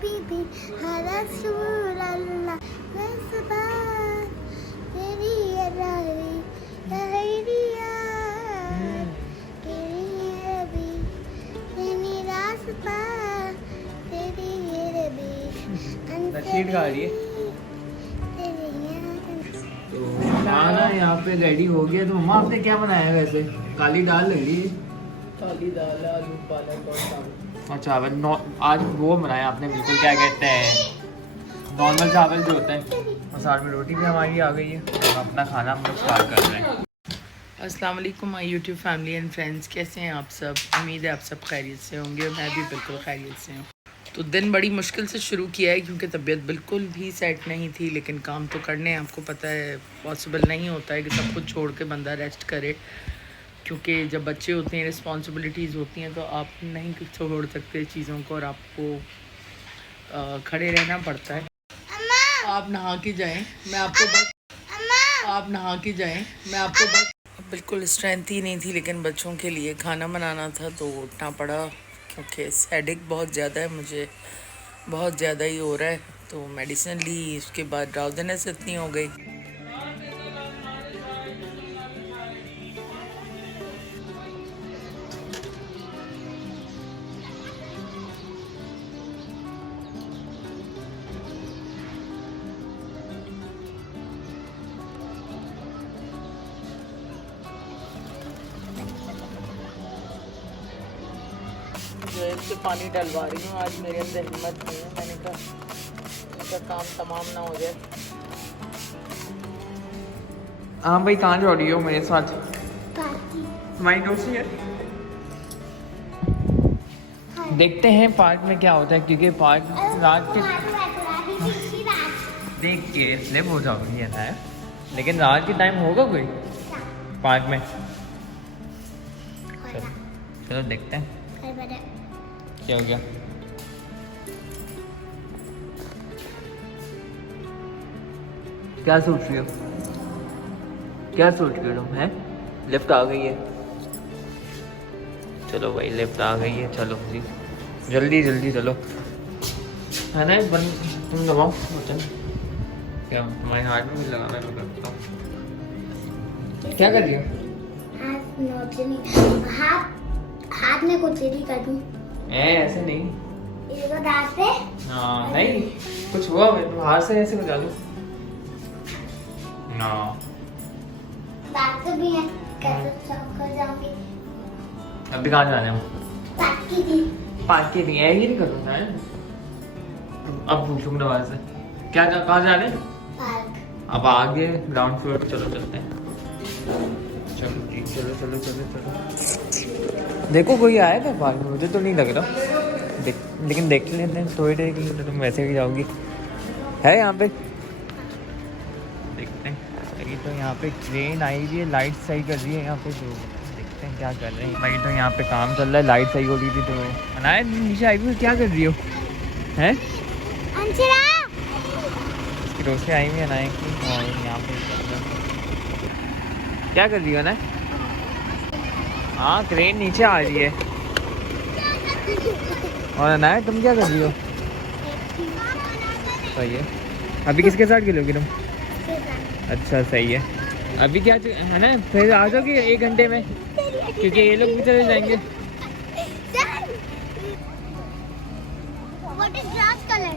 हबीबी या रसूल अल्लाह मैं सबा तेरी अरारी तहरिया तेरी रबी तेरी रास्ता तेरी रबी नसीब गा रही है। तो खाना यहाँ पे रेडी हो गया। तो मम्मा आपने क्या बनाया है? वैसे काली दाल लग रही है। काली दाल, आलू, पालक और चावल। और चावल आज वो बनाया आपने, बिल्कुल क्या कहते हैं नॉर्मल चावल जो होता है, और साथ में रोटी भी हमारी आ गई है। और अपना खाना हम लोग स्टार्ट कर रहे हैं। अस्सलाम वालेकुम my YouTube family and friends, कैसे हैं आप सब? उम्मीद है आप सब खैरियत से होंगे और मैं भी बिल्कुल खैरियत से हूँ। तो दिन बड़ी मुश्किल से शुरू किया है क्योंकि तबीयत बिल्कुल भी सेट नहीं थी, लेकिन काम तो करने हैं। आपको पता है पॉसिबल नहीं होता है कि सब कुछ छोड़ के बंदा रेस्ट करे, क्योंकि जब बच्चे होते हैं, रिस्पॉन्सिबिलिटीज़ होती हैं, तो आप नहीं छोड़ सकते चीज़ों को और आपको खड़े रहना पड़ता है। आप नहा के जाएं, मैं आपको बस आप नहा के जाएं, मैं आपको बस बिल्कुल स्ट्रेंथ ही नहीं थी, लेकिन बच्चों के लिए खाना बनाना था तो उठना पड़ा क्योंकि हेडेक बहुत ज़्यादा है, मुझे बहुत ज़्यादा ही हो रहा है। तो मेडिसिन ली, उसके बाद ड्राउज़नेस इतनी हो गई। जो है इससे पानी डलवा रही हूँ। आज मेरे अंदर हिम्मत नहीं है, मैंने कहा इसका काम तमाम ना हो जाए। हाँ भाई, कहाँ जा रही हो मेरे साथ? तुम्हारी दोस्ती है। देखते हैं पार्क में क्या होता है, क्योंकि पार्क रात के देख के स्लिप हो जाओगी है ना, लेकिन रात के टाइम होगा कोई पार्क में? चलो देखते हैं क्या हो गया। क्या सोच रही हो? क्या सोच रही हो तुम? है लिफ्ट आ गई है। चलो भाई लिफ्ट आ गई है, चलो जी जल्दी जल्दी चलो, है ना? तुम लगाओ बटन। क्या तुम्हारे हाथ में भी लगाना है? मैं करता हूँ। क्या कर रही हो? हाथ में कुछ नहीं कर दूं। ऐसे नहीं, इसको दांत से? हाँ नहीं, कुछ हुआ हाथ से ऐसे बजा दो ना। दांत तो भी है, कैसे साफ कर जाऊंगी? अभी कहाँ जाना है? पार्क की नहीं है, ये नहीं करना है। अब पूछूंगा दवा से क्या कहाँ जाने? पार्क। अब आगे ग्राउंड फ्लोर पे चलो चलते हैं। चलो जी चलो चलो चलो चलो। देखो कोई आया था पार्क में? मुझे तो नहीं लग रहा, लेकिन देख लेते हैं थोड़ी देर के लिए। तो तुम वैसे भी जाओगी, है यहाँ पे देखते हैं। अभी तो यहाँ पे ट्रेन आई हुई है, लाइट सही कर रही है यहाँ पे, तो देखते हैं क्या कर रहे हैं भाई। तो यहाँ पे काम चल रहा है, लाइट सही हो रही थी। तो अनाया नीचे आई हुई, क्या कर रही हो? हैं इसकी दोस्तें आई हुई है अनाया की, और यहाँ पे क्या कर रही हो ना? हाँ क्रेन नीचे आ रही है। और अनाया तुम क्या कर रही हो? सही है। अभी किसके साथ खेलोगी तुम? अच्छा सही है। अभी क्या है ना, फिर आ जाओगी 1 घंटे में, क्योंकि ये लोग भी चले जाएंगे। What is grass color?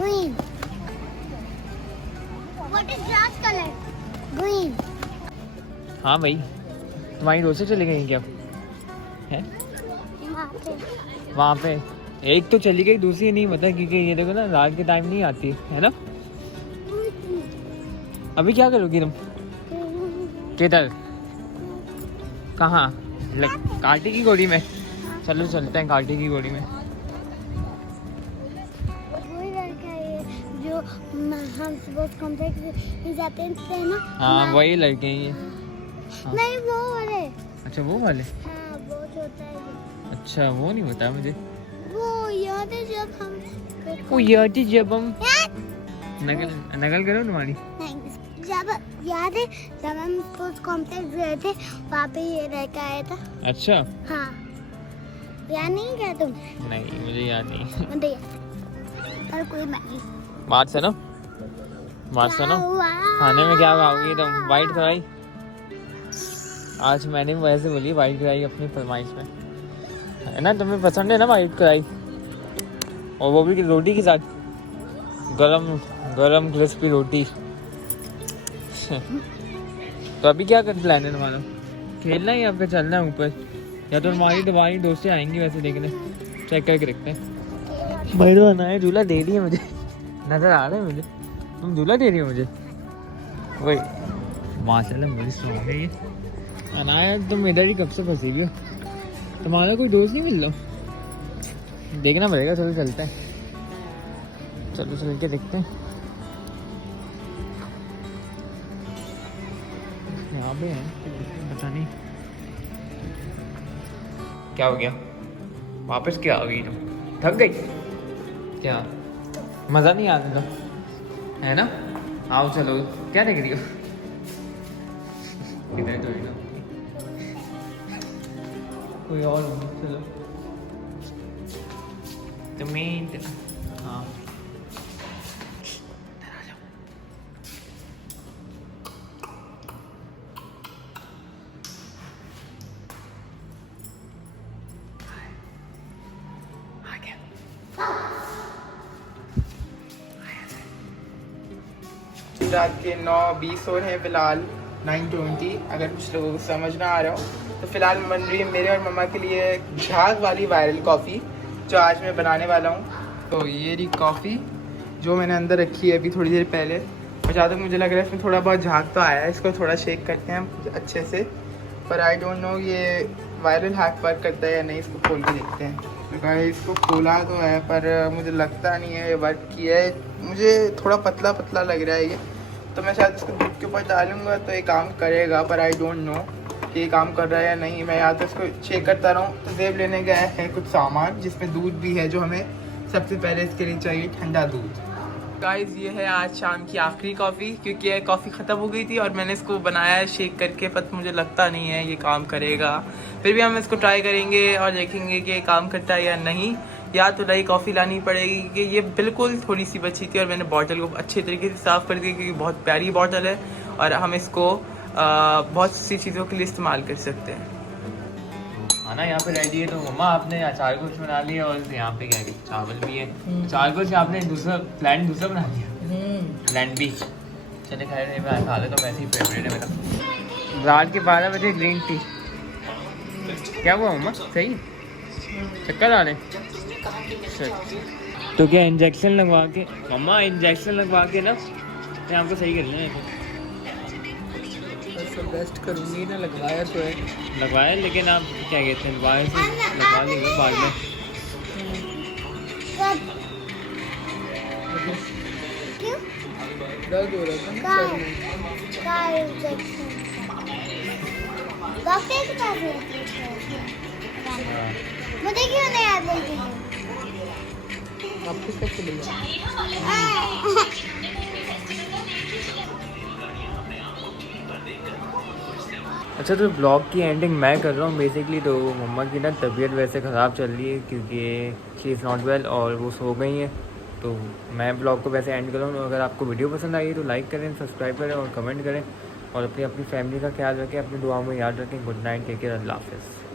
Green. What is grass color? Green. हाँ भाई, तुम्हारी दोस्त चली गई क्या? है वहाँ पे एक तो चली गई, दूसरी नहीं पता, क्योंकि ये देखो ना रात के टाइम नहीं आती है ना। अभी क्या करोगी तुम? किधर? कहाँ? कांटे की गोली में? चलो चलते हैं कांटे की गोली में। वही लड़का है जो हम सुबह कॉम्प्लेक्स में जाते थे ना। हाँ वही लड़के हैं ये। हाँ। नहीं वो वाले। अच्छा वो वाले? हाँ वो होता है। अच्छा वो नहीं बताया मुझे। वो याद है जब हम नकल करो तुम्हारी। जब याद है जब हम स्पोर्ट्स कॉम्प्लेक्स गए थे, वहाँ पे ये लड़का आया था। अच्छा हाँ याद नहीं क्या तुम? नहीं मुझे याद नहीं। और कोई मैगी। बात सुनो, बात सुनो, खाने में क्या खाओगी तुम? वाइट कढ़ाई। आज मैंने वैसे बोली वाइट कढ़ाई अपनी फरमाइश में, है ना? तुम्हें पसंद है ना वाइट कढ़ाई? और वो भी रोटी के साथ, गरम गरम क्रिस्पी रोटी। तो अभी क्या कर प्लान है तुम्हारा? खेलना है या फिर चलना है ऊपर? या तो तुम्हारी दोस्तें आएंगी वैसे देखने, चेक करके देखते हैं। भाई तो अनाया झूला दे रही है मुझे, नजर आ रहा है मुझे। तुम झूला दे रही हो मुझे? वही माशाल्लाह बड़ी स्ट्रॉन्ग है ये। अनाया तुम इधर ही कब से फंसी हुई हो? तुम्हारा कोई दोस्त नहीं मिल रहा? देखना पड़ेगा। चलो चलते हैं, चलो चल के देखते हैं। यहाँ पे है, पता नहीं क्या हो गया। वापस क्या आ गई तुम? थक गई क्या? मज़ा नहीं आता था, है ना? आओ चलो, क्या देख रही हो? इधर तो इधर कोई और हो, चलो तुम्हें। हाँ रात के 9:20 हो रहे हैं फिलहाल, 9:20। अगर कुछ लोगों को समझ ना आ रहा हो तो फिलहाल बन रही है मेरे और मम्मा के लिए झाग वाली वायरल कॉफ़ी, जो आज मैं बनाने वाला हूँ। तो ये रही कॉफ़ी जो मैंने अंदर रखी है अभी थोड़ी देर पहले, और जहाँ तक मुझे लग रहा है इसमें थोड़ा बहुत झाग तो आया है। इसको थोड़ा शेक करते हैं अच्छे से, पर आई डोंट नो ये वायरल हैक वर्क करता है या नहीं। इसको खोल के देखते हैं। इसको खोला तो है पर मुझे लगता नहीं है ये वर्क किया है। मुझे थोड़ा पतला पतला लग रहा है ये, तो मैं शायद इसको दूध के ऊपर डालूंगा तो ये काम करेगा, पर आई डोंट नो कि ये काम कर रहा है या नहीं। मैं या तो इसको चेक करता रहूँ। तो जेब लेने गए हैं कुछ सामान जिसमें दूध भी है, जो हमें सबसे पहले इसके लिए चाहिए ठंडा दूध। गाइस ये है आज शाम की आखिरी कॉफ़ी, क्योंकि ये कॉफ़ी ख़त्म हो गई थी और मैंने इसको बनाया है शेक करके, पर मुझे लगता नहीं है ये काम करेगा। फिर भी हम इसको ट्राई करेंगे और देखेंगे कि ये काम करता है या नहीं, या तो नई कॉफ़ी लानी पड़ेगी, क्योंकि ये बिल्कुल थोड़ी सी बची थी और मैंने बॉटल को अच्छे तरीके से साफ़ कर दिया, क्योंकि बहुत प्यारी बॉटल है और हम इसको बहुत सी चीज़ों के लिए इस्तेमाल कर सकते हैं। खाना यहाँ पे रेडी है। तो मम्मा आपने अचार कुछ बना लिया और यहाँ पे क्या है, चावल भी है। अचार कुछ आपने दूसरा बना लिया, प्लान भी। चले खा रहे मैं खा लेता, तो वैसे ही फेवरेट है मेरा। रात के 12 बजे ग्रीन टी। क्या हुआ मम्मा? सही चक्कर आ रहे? तो क्या इंजेक्शन लगवा के मम्मा, इंजेक्शन लगवा के ना मैं आपको सही करना है। बेस्ट करूँगी ना, लगवाया तो है, लगवाया, लेकिन आप क्या कहते हैं वायर से लगवा लेंगे बाद में। क्यों? दर्द हो रहा था ना सर में। डॉक्टर के पास मुझे क्यों नहीं याद है? आपको कब चलेगा? अच्छा, तो ब्लॉग की एंडिंग मैं कर रहा हूँ बेसिकली। तो मम्मा की ना तबीयत वैसे ख़राब चल रही है, क्योंकि शी इज़ नॉट वेल और वो सो गई हैं। तो मैं ब्लॉग को वैसे एंड कर रहा हूँ। अगर आपको वीडियो पसंद आई तो लाइक करें, सब्सक्राइब करें और कमेंट करें, और अपनी फैमिली का ख्याल रखें, अपनी दुआओं में याद रखें। गुड नाइट, टेक केयर, अल्लाह हाफ़िज़।